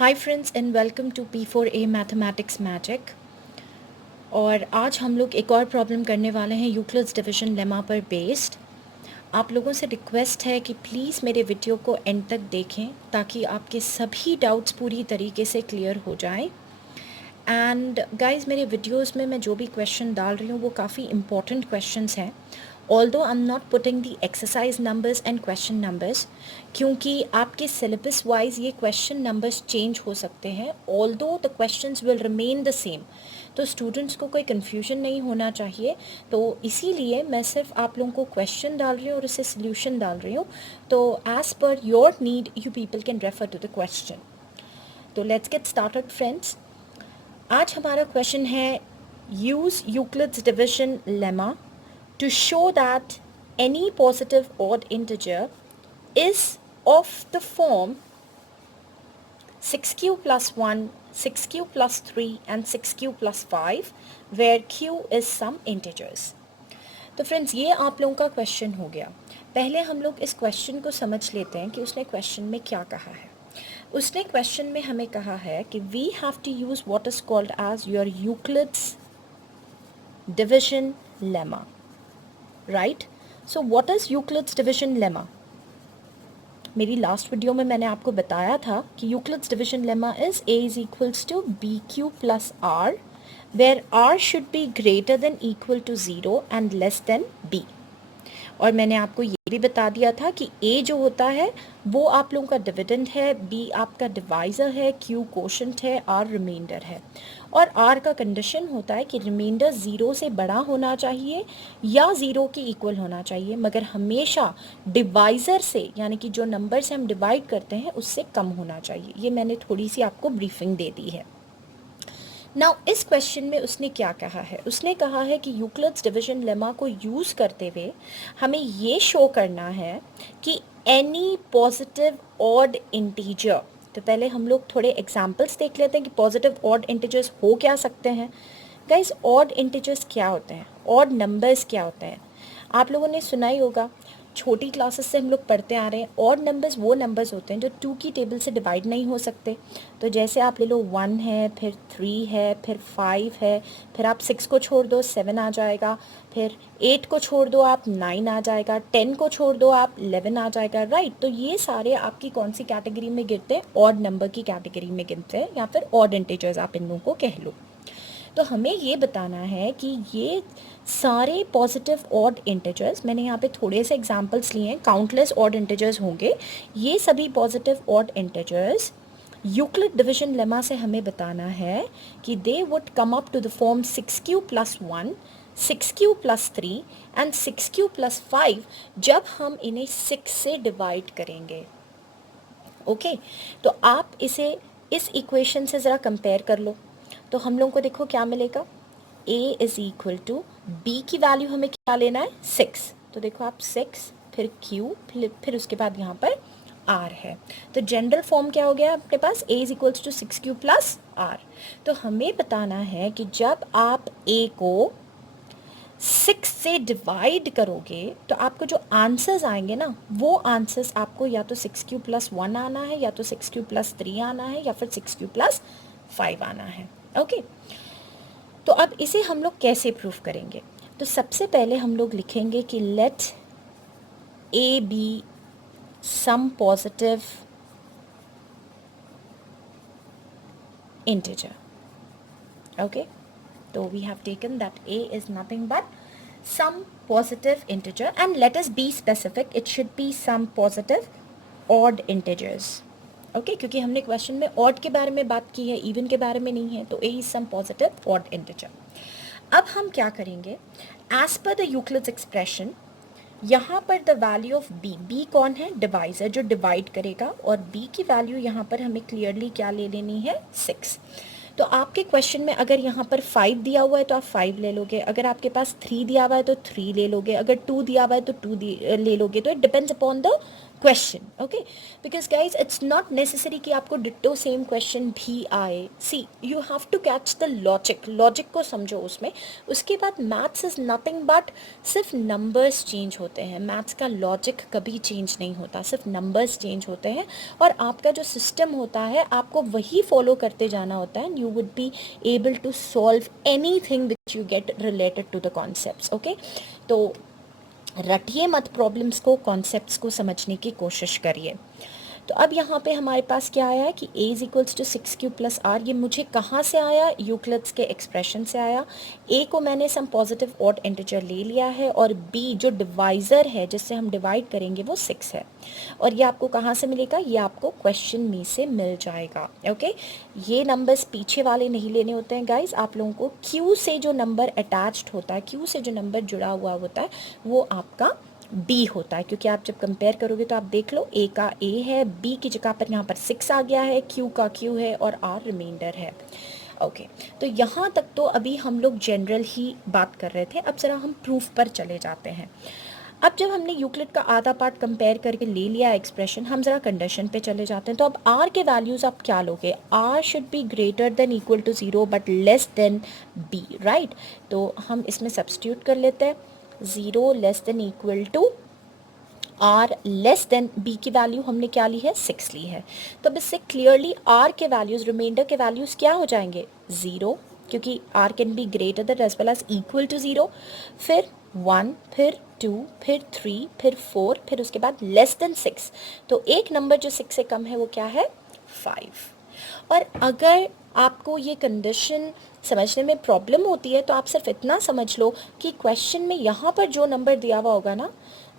Hi friends and welcome to P4A mathematics magic. और आज हम लोग एक और प्रॉब्लम करने वाले हैं यूक्लिड्स डिवीजन लेमा पर बेस्ड। आप लोगों से रिक्वेस्ट है कि प्लीज़ मेरे वीडियो को एंड तक देखें ताकि आपके सभी डाउट्स पूरी तरीके से क्लियर हो जाएं। एंड गाइस, मेरे वीडियोस में मैं जो भी क्वेश्चन डाल रही हूँ वो काफ़ी इंपॉर्टेंट क्वेश्चंस हैं। Although I am not putting the exercise numbers and question numbers, क्योंकि आपके सिलेबस वाइज ये क्वेश्चन नंबर्स चेंज हो सकते हैं। Although the questions will remain the same, तो स्टूडेंट्स को कोई कन्फ्यूजन नहीं होना चाहिए। तो इसीलिए मैं सिर्फ आप लोगों को क्वेश्चन डाल रही हूँ और उससे सोल्यूशन डाल रही हूँ। तो as per your need you people can refer to the question. So let's get started friends. आज हमारा क्वेश्चन है use Euclid's division lemma to show that any positive odd integer is of the form 6q plus 1, 6q plus 3 and 6q plus 5 where q is some integers। तो friends, ये आप लोगों का question हो गया। पहले हम लोग इस क्वेश्चन को समझ लेते हैं कि उसने क्वेश्चन में क्या कहा है। उसने क्वेश्चन में हमें कहा है कि we have to use what is called as your Euclid's division lemma, right. So what is Euclid's division lemma? मेरी लास्ट वीडियो में मैंने आपको बताया था कि Euclid's division lemma is a is equals to b q plus r, where r should be greater than equal to zero and less than b. और मैंने आपको ये भी बता दिया था कि ए जो होता है वो आप लोगों का डिविडेंड है, बी आपका डिवाइज़र है, क्यू कोशेंट है, आर रिमाइंडर है। और आर का कंडीशन होता है कि रिमाइंडर ज़ीरो से बड़ा होना चाहिए या ज़ीरो के इक्वल होना चाहिए, मगर हमेशा डिवाइज़र से, यानी कि जो नंबर से हम डिवाइड करते हैं उससे कम होना चाहिए। ये मैंने थोड़ी सी आपको ब्रीफिंग दे दी है। नाउ इस क्वेश्चन में उसने क्या कहा है? उसने कहा है कि यूक्लिड्स डिवीजन लेमा को यूज़ करते हुए हमें ये शो करना है कि एनी पॉजिटिव ऑड इंटीजर। तो पहले हम लोग थोड़े एग्जांपल्स देख लेते हैं कि पॉजिटिव ऑड इंटीजर्स हो क्या सकते हैं। गाइस, ऑड इंटीजर्स क्या होते हैं, ऑड नंबर्स क्या होते हैं? आप लोगों ने सुना ही होगा, छोटी क्लासेस से हम लोग पढ़ते आ रहे हैं। ऑड नंबर्स वो नंबर्स होते हैं जो 2 की टेबल से डिवाइड नहीं हो सकते। तो जैसे आप ले लो 1 है, फिर 3 है, फिर 5 है, फिर आप 6 को छोड़ दो 7 आ जाएगा, फिर 8 को छोड़ दो आप 9 आ जाएगा, 10 को छोड़ दो आप 11 आ जाएगा, राइट। तो ये सारे आपकी कौन सी कैटेगरी में गिरते हैं? ऑड नंबर की कैटेगरी में गिरते हैं, या फिर ऑड इंटीजर्स आप इन लोगों को कह लो। तो हमें ये बताना है कि ये सारे पॉजिटिव ऑड इंटीजर्स, मैंने यहाँ पे थोड़े से एग्जांपल्स लिए हैं, काउंटलेस ऑड इंटीजर्स होंगे, ये सभी positive odd integers Euclid division lemma से हमें बताना है कि they would come up to the form 6q plus 1, 6q plus 3 and 6q plus 5 जब हम इन्हें 6 से डिवाइड करेंगे। ओके, तो आप इसे इस इक्वेशन से ज़रा कंपेयर कर लो। तो हम लोगों को देखो क्या मिलेगा, a is equal to b की वैल्यू हमें क्या लेना है, 6। तो देखो आप 6 फिर q फिर उसके बाद यहाँ पर r है। तो जनरल फॉर्म क्या हो गया अपने पास, a is equals to 6q plus r। तो हमें बताना है कि जब आप a को 6 से डिवाइड करोगे तो आपको जो आंसर्स आएंगे ना, वो आंसर्स आपको या तो 6q प्लस 1 आना है, या तो 6q प्लस 3 आना है, या फिर 6q प्लस 5 आना है। ओके, तो अब इसे हम लोग कैसे प्रूफ करेंगे? तो सबसे पहले हम लोग लिखेंगे कि let a be some positive integer. Okay, so we have taken that a is nothing but some positive integer, and let us be specific, it should be some positive odd integers. Okay, क्योंकि हमने question में odd के बारे में बात की है, even के बारे में नहीं है। तो A is some positive odd integer. अब हम क्या करेंगे, as per the Euclid's expression, यहाँ पर the value of b, b कौन है, डिवाइजर जो डिवाइड करेगा, और बी की वैल्यू यहाँ पर हमें क्लियरली क्या ले लेनी है, 6। तो आपके क्वेश्चन में अगर यहाँ पर 5 दिया हुआ है तो आप 5 ले लोगे, अगर आपके पास 3 दिया हुआ है तो 3 ले लोगे, अगर 2 दिया हुआ है तो 2 ले लोगे। तो it depends upon the question, okay, because guys it's not necessary कि आपको डिट्टो सेम क्वेश्चन भी आए. See you have to catch the logic, logic को समझो उसमें. उसके बाद मैथ्स इज़ नथिंग बट सिर्फ नंबर्स चेंज होते हैं. मैथ्स का लॉजिक कभी चेंज नहीं होता, सिर्फ नंबर्स चेंज होते हैं. और आपका जो सिस्टम होता है आपको वही फॉलो करते जाना होता है. You would be able to solve anything which you get related to the concepts. Okay, तो रटिए मत प्रॉब्लम्स को, कॉन्सेप्ट्स को समझने की कोशिश करिए. तो अब यहाँ पे हमारे पास क्या आया कि a is equals to 6q plus r. ये मुझे कहाँ से आया? यूक्लिड्स के एक्सप्रेशन से आया. a को मैंने सम पॉजिटिव ऑड इंटीजर ले लिया है और b जो डिवाइज़र है जिससे हम डिवाइड करेंगे वो 6 है. और ये आपको कहाँ से मिलेगा? ये आपको क्वेश्चन में से मिल जाएगा. ओके, ये नंबर्स पीछे वाले नहीं लेने होते हैं गाइज. आप लोगों को q से जो नंबर अटैच्ड होता है, q से जो नंबर जुड़ा हुआ होता है वो आपका b होता है. क्योंकि आप जब कंपेयर करोगे तो आप देख लो a का a है, b की जगह पर यहाँ पर 6 आ गया है, q का q है और r रिमाइंडर है. ओके, तो यहाँ तक तो अभी हम लोग जनरल ही बात कर रहे थे. अब ज़रा हम प्रूफ पर चले जाते हैं. अब जब हमने यूक्लिड का आधा पार्ट कंपेयर करके ले लिया एक्सप्रेशन, हम ज़रा कंडीशन पे चले जाते हैं. तो अब r के वैल्यूज़ आप क्या लोगे? r should be greater than equal to 0 but less than b, right. तो हम इसमें सब्स्टिट्यूट कर लेते हैं. 0 less than equal to r less than b की वैल्यू हमने क्या ली है? 6 ली है. तो अब इससे क्लियरली r के वैल्यूज़, रिमाइंडर के वैल्यूज़ क्या हो जाएंगे? 0, क्योंकि r can be greater than as well as equal to 0, फिर 1, फिर 2, फिर 3, फिर 4, फिर उसके बाद लेस देन 6. तो एक नंबर जो 6 से कम है वो क्या है? 5. और अगर आपको ये कंडीशन समझने में प्रॉब्लम होती है तो आप सिर्फ इतना समझ लो कि क्वेश्चन में यहाँ पर जो नंबर दिया हुआ होगा ना,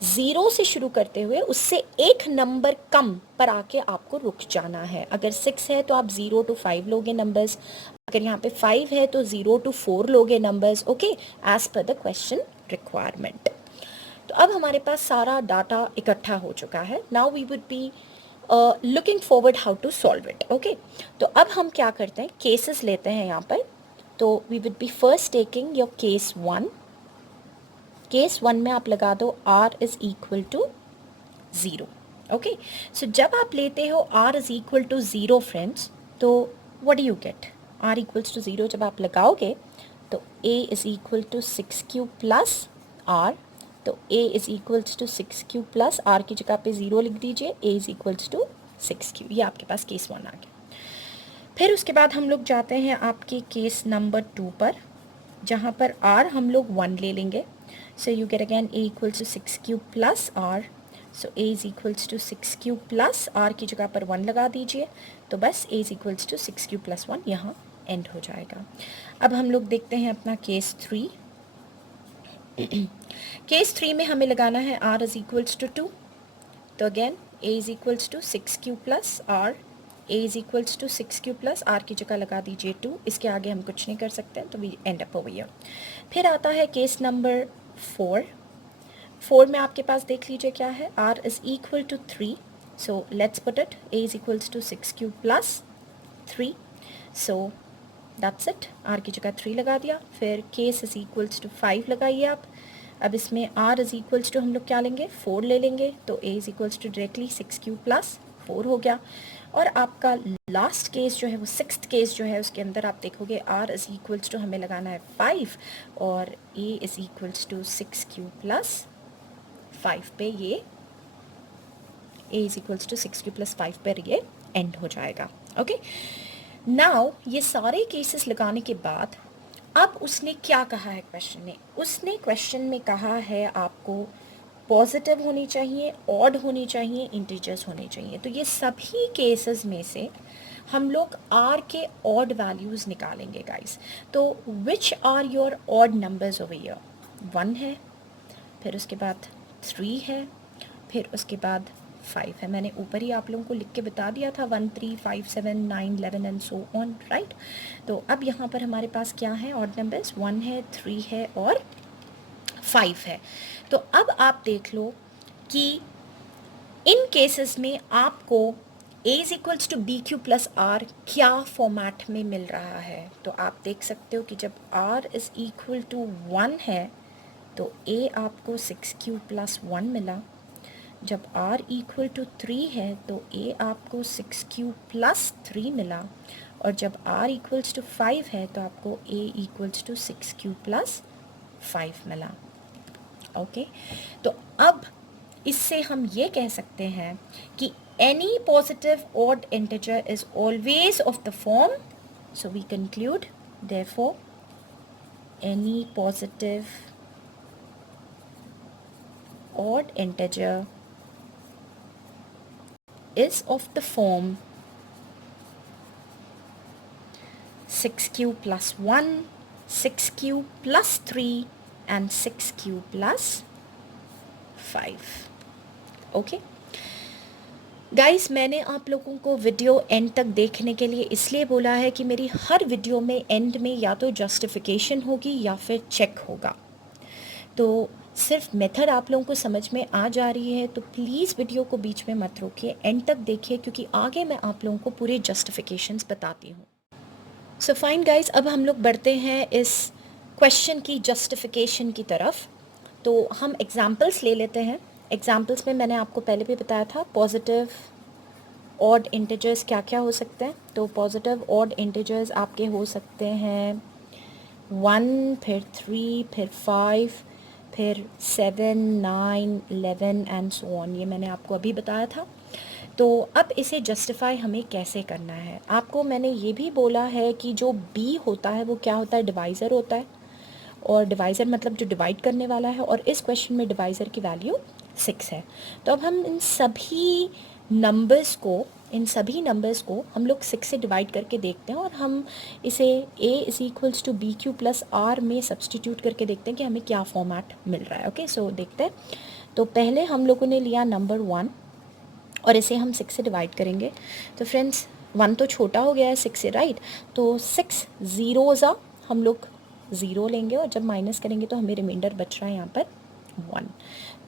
0 से शुरू करते हुए उससे एक नंबर कम पर आके आपको रुक जाना है. अगर 6 है तो आप 0 to 5 लोगे नंबर्स. अगर यहाँ पे 5 है तो 0 to 4 लोगे numbers. Okay, as per the question requirement. तो अब हमारे पास सारा डाटा इकट्ठा हो चुका है. Now we would be looking forward how to solve it. Okay, तो अब हम क्या करते हैं? केसेस लेते हैं यहाँ पर. तो we would be first taking your case 1. Case 1 में आप लगा दो r is equal to 0. Okay, so जब आप लेते हो r is equal to 0 friends, तो what do you get? r equals to 0 जब आप लगाओगे तो a is equal to 6q plus r. तो a is equals to 6q plus r की जगह पे 0 लिख दीजिए. a is equals to 6q. ये आपके पास केस 1 आ गया. फिर उसके बाद हम लोग जाते हैं आपके केस नंबर 2 पर, जहाँ पर r हम लोग 1 ले लेंगे. So you get again a equals to 6q plus r. So a is equals to 6q plus r की जगह पर 1 लगा दीजिए. तो बस a is equals to 6q plus 1 यहाँ एंड हो जाएगा. अब हम लोग देखते हैं अपना केस 3. केस 3 में हमें लगाना है r is equals to 2. तो again a is equals to 6q plus r. a is equals to 6q plus r की जगह लगा दीजिए 2. इसके आगे हम कुछ नहीं कर सकते हैं, तो we end up over here. फिर आता है केस नंबर 4 में आपके पास देख लीजिए क्या है. r is equal to 3. So let's put it. a is equals to 6q plus 3. So that's it. r की जगह 3 लगा दिया. फिर केस इज इक्वल्स टू 5 लगाइए आप. अब इसमें r इज इक्वल्स टू हम लोग क्या लेंगे? 4 ले लेंगे. तो a is equals to directly 6q plus 4 हो गया. और आपका लास्ट केस जो है वो 6th केस जो है उसके अंदर आप देखोगे r इज इक्वल्स टू हमें लगाना है 5 और a is equals to 6q plus 5 पे ये a is equals to 6q plus 5 पर ये एंड हो जाएगा. ओके, नाउ ये सारे केसेस लगाने के बाद अब उसने क्या कहा है क्वेश्चन ने? उसने क्वेश्चन में कहा है आपको पॉजिटिव होनी चाहिए, ऑड होनी चाहिए, इंटीजर्स होने चाहिए. तो ये सभी केसेस में से हम लोग r के ऑड वैल्यूज़ निकालेंगे गाइस. तो which are your odd numbers over here? 1 है, फिर उसके बाद 3 है, फिर उसके बाद 5 है. मैंने ऊपर ही आप लोगों को लिख के बता दिया था 1, 3, 5, 7, 9, 11 एंड सो ऑन, राइट. तो अब यहाँ पर हमारे पास क्या है? ऑड नंबर्स 1 है, 3 है और 5 है. तो अब आप देख लो कि इन केसेस में आपको a is equals to b q plus r क्या फॉर्मेट में मिल रहा है. तो आप देख सकते हो कि जब r इज इक्वल टू 1 है तो a आपको 6q प्लस 1 मिला. जब r इक्वल टू 3 है तो a आपको 6q प्लस 3 मिला, और जब r इक्वल्स टू 5 है तो आपको a equals to 6q plus 5 मिला। ओके, तो अब इससे हम ये कह सकते हैं कि any positive odd integer is always of the form, so we conclude therefore any positive odd integer is of the form 6q plus 1, 6q plus 3 and 6q plus 5। Okay guys, मैंने आप लोगों को वीडियो एंड तक देखने के लिए इसलिए बोला है कि मेरी हर वीडियो में एंड में या तो जस्टिफिकेशन होगी या फिर चेक होगा। तो सिर्फ मेथड आप लोगों को समझ में आ जा रही है तो प्लीज़ वीडियो को बीच में मत रोकिए, एंड तक देखिए, क्योंकि आगे मैं आप लोगों को पूरे जस्टिफिकेशंस बताती हूँ। सो फाइन गाइस, अब हम लोग बढ़ते हैं इस क्वेश्चन की जस्टिफिकेशन की तरफ। तो हम एग्जांपल्स ले लेते हैं। एग्जांपल्स में मैंने आपको पहले भी बताया था पॉजिटिव ऑड इंटीजर्स क्या क्या हो सकते हैं। तो पॉजिटिव ऑड इंटीजर्स आपके हो सकते हैं 1, फिर 3, फिर 5, फिर 7, 9, 11 एंड सो ऑन। ये मैंने आपको अभी बताया था। तो अब इसे जस्टिफाई हमें कैसे करना है, आपको मैंने ये भी बोला है कि जो b होता है वो क्या होता है, डिवाइज़र होता है, और डिवाइज़र मतलब जो डिवाइड करने वाला है, और इस क्वेश्चन में डिवाइज़र की वैल्यू 6 है। तो अब हम इन सभी नंबर्स को हम लोग 6 से डिवाइड करके देखते हैं, और हम इसे a is equals to b q plus r में सब्सटीट्यूट करके देखते हैं कि हमें क्या फॉर्मेट मिल रहा है। ओके, सो देखते हैं। तो पहले हम लोगों ने लिया नंबर 1 और इसे हम 6 से डिवाइड करेंगे। तो फ्रेंड्स 1 तो छोटा हो गया है 6 से, राइट। तो 6 ज़ीरोज़ा हम लोग 0 लेंगे, और जब माइनस करेंगे तो हमें रिमाइंडर बच रहा है यहाँ पर 1।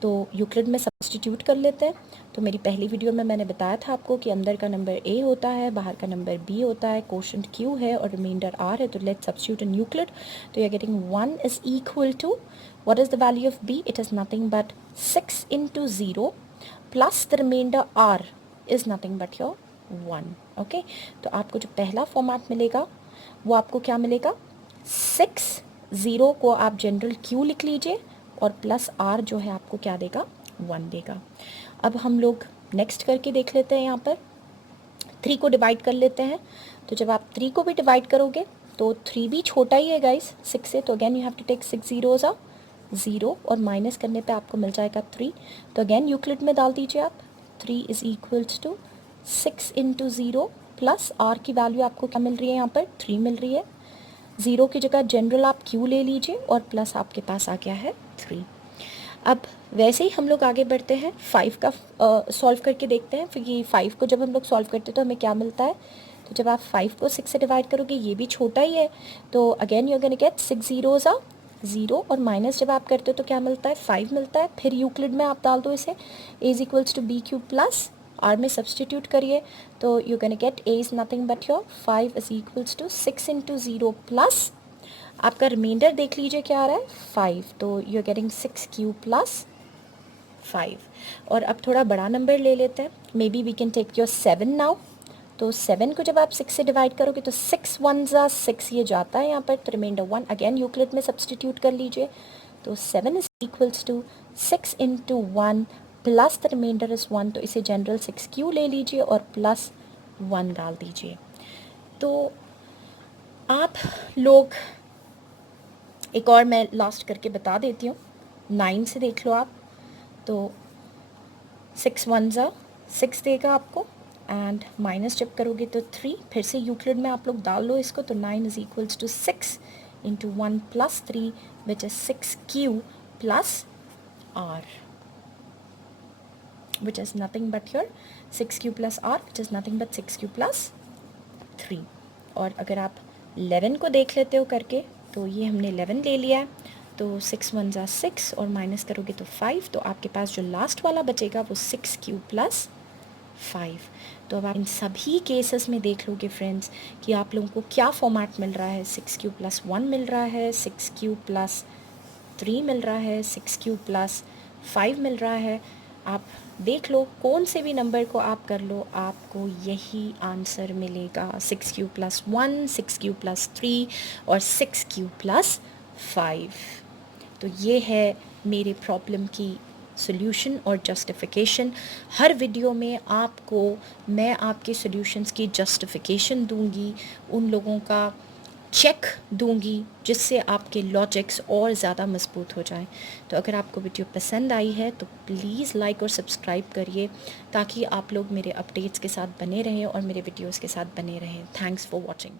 तो यूक्लिड में सब्सटीट्यूट कर लेते हैं। तो मेरी पहली वीडियो में मैंने बताया था आपको कि अंदर का नंबर a होता है, बाहर का नंबर b होता है, कोशेंट q है और रिमाइंडर r है। तो लेट्स सब्स्टिट्यूट इन यूक्लिड। तो you are getting 1 is equal to, what is the value of b? It is nothing but 6 into 0 plus the remainder r is nothing but your 1। Okay, तो आपको जो पहला format मिलेगा वो आपको क्या मिलेगा, 6, 0 को आप जनरल q लिख लीजिए, और प्लस r जो है आपको क्या देगा, 1 देगा। अब हम लोग नेक्स्ट करके देख लेते हैं। यहाँ पर 3 को डिवाइड कर लेते हैं। तो जब आप 3 को भी डिवाइड करोगे तो 3 भी छोटा ही है गाइस 6 से, तो again you have to take 6 zeros 0, और माइनस करने पे आपको मिल जाएगा 3। तो अगेन यूक्लिड में डाल दीजिए आप, 3 is equals to 6 into 0 plus r की वैल्यू आपको क्या मिल रही है, यहाँ पर 3 मिल रही है। 0 की जगह जनरल आप q ले लीजिए, और प्लस आपके पास आ गया है 3। अब वैसे ही हम लोग आगे बढ़ते हैं, 5 का सॉल्व करके देखते हैं। फिर ये 5 को जब हम लोग सॉल्व करते हैं तो हमें क्या मिलता है, तो जब आप 5 को 6 से डिवाइड करोगे ये भी छोटा ही है, तो again you are gonna get 6 zeros 0, और माइनस जब आप करते हो तो क्या मिलता है, 5 मिलता है। फिर यूक्लिड में आप डाल दो इसे, a is equals to b q plus r में सब्सटीट्यूट करिए, तो you gonna get a is nothing but your 5 is equals to 6 into 0 plus आपका रिमाइंडर देख लीजिए क्या आ रहा है, 5। तो you are getting 6q plus 5। और अब थोड़ा बड़ा नंबर ले लेते हैं, maybe we can take your 7 now. तो 7 को जब आप 6 से डिवाइड करोगे तो 6 1 ज़ा 6 ये जाता है यहाँ पर, तो रिमाइंडर 1। अगेन यूक्लिड में सब्सटीट्यूट कर लीजिए, तो 7 is equals to 6 into 1 plus the remainder is 1। तो इसे जनरल 6q ले लीजिए और प्लस 1 डाल दीजिए। तो आप लोग एक और मैं लास्ट करके बता देती हूँ, 9 से देख लो आप। तो 6 1 ज़ा 6 देगा आपको, एंड माइनस जब करोगे तो 3। फिर से यूक्लिड में आप लोग डाल लो इसको, तो 9 is equals to 6 into 1 plus 3 which is 6q plus r which is nothing but your 6q plus r which is nothing but 6q plus 3। और अगर आप 11 को देख लेते हो करके, तो ये हमने 11 ले लिया है, तो 6 1 ज़ा 6 और माइनस करोगे तो 5, तो आपके पास जो लास्ट वाला बचेगा वो 6q प्लस 5। तो अब आप इन सभी केसेस में देख लोगे फ्रेंड्स कि आप लोगों को क्या फॉर्मेट मिल रहा है, 6q प्लस 1 मिल रहा है, 6q प्लस 3 मिल रहा है, 6q प्लस 5 मिल रहा है, आप देख लो कौन से भी नंबर को आप कर लो, आपको यही आंसर मिलेगा, 6q+1, 6q+3 और 6q+5। तो ये है मेरे प्रॉब्लम की सॉल्यूशन और जस्टिफिकेशन। हर वीडियो में आपको मैं आपके सॉल्यूशंस की जस्टिफिकेशन दूंगी, उन लोगों का चेक दूंगी जिससे आपके लॉजिक्स और ज़्यादा मजबूत हो जाएं। तो अगर आपको वीडियो पसंद आई है तो प्लीज़ लाइक और सब्सक्राइब करिए, ताकि आप लोग मेरे अपडेट्स के साथ बने रहें और मेरे वीडियोस के साथ बने रहें। Thanks for watching.